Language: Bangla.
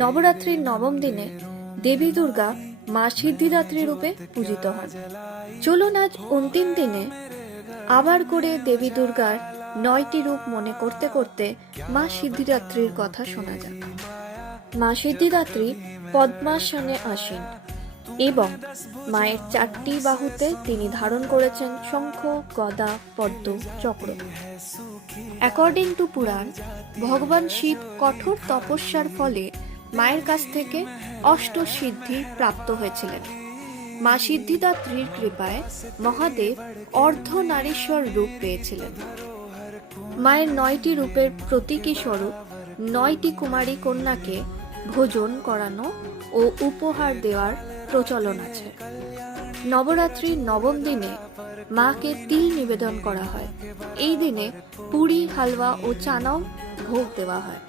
নবরাত্রির নবম দিনে দেবী দুর্গা মা সিদ্ধিদাত্রী রূপে পূজিত হন। চলুন আজ অন্তিম দিনে আবার করে দেবী দুর্গার 9টি রূপ মনে করতে করতে মা সিদ্ধিদাত্রীর কথা শোনা যাক। মা সিদ্ধিদাত্রী পদ্মাসনে আসীন এবং মায়ের 4টি বাহুতে তিনি ধারণ করেছেন শঙ্খ, গদা, পদ্ম, চক্র। অ্যাকর্ডিং টু পুরাণ, ভগবান শিব কঠোর তপস্যার ফলে মায়ের কাছ থেকে অষ্টসিদ্ধি প্রাপ্ত হয়েছিলেন। মা সিদ্ধিদাত্রীর কৃপায় মহাদেব অর্ধনারীশ্বর রূপ পেয়েছিলেন। মায়ের 9টি রূপের প্রতীকী স্বরূপ 9টি কুমারী কন্যাকে ভোজন করানো ও উপহার দেওয়ার প্রচলন আছে। নবরাত্রির নবম দিনে মাকে তিল নিবেদন করা হয়। এই দিনে পুরি, হালুয়া ও চানাও ভোগ দেওয়া হয়।